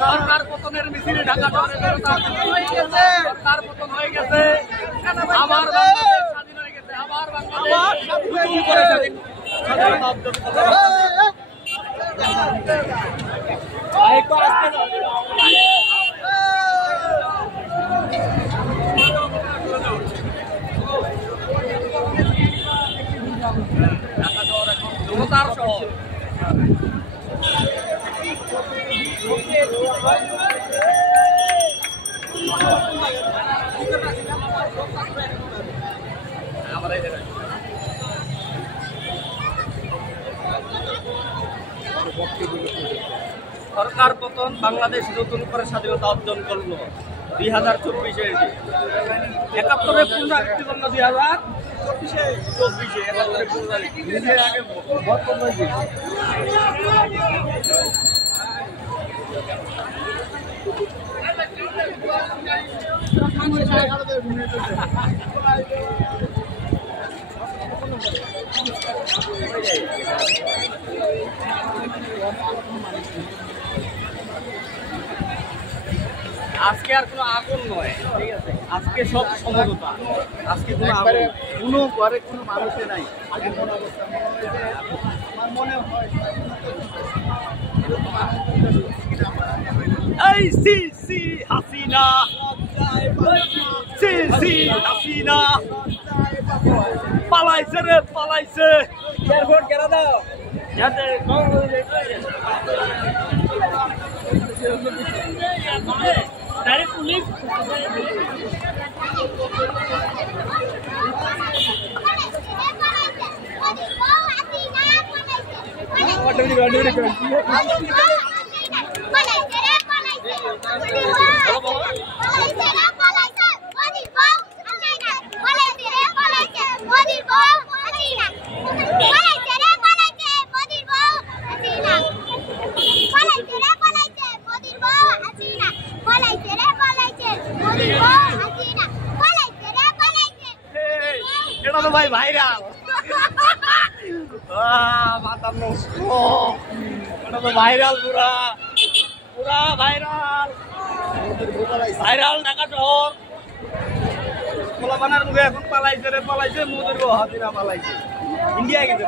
সরকার পতনের মিছিলে ঢাকা শহরে সরকার পতন হয়ে গেছে। আবার বাংলাদেশ স্বাধীন হয়ে গেছে। আবার বাংলাদেশ নতুন করে স্বাধীনতা অর্জন ঢাকা শহর এখন জনতার শহর। সরকার পতন, বাংলাদেশ নতুন করে স্বাধীনতা অর্জন করলো 2024-এ। 71-এ পুনরাবৃত্তি করলো 2024-এ। 71-এ পুনরাবৃত্তি নিজের আগে আজকে আর কোনো আগুন নয়, ঠিক আছে? আজকে সব সমঝোতা। আজকে কোনো ঘরে কোনো মানুষে নাই। আগে কোন অবস্থা আমার মনে হয় এই সি হাসিনা, সি হাসিনা পালাইছে রে, পালাইছে। এয়ারপোর্ট কেন দাও যাতে ডাইরেক্ট পুলিশ এটা তো ভাই ভাইরাল, মাথা নষ্ট। এটা তো ভাইরাল, পুরা পুরা ভাইরাল, ভাইরাল ঢাকা শহর। পোলাপানার মুখে এখন পালাইছে রে, পালাইছে। মোদের হাতিরা পালাইছে, ইন্ডিয়া গেছে।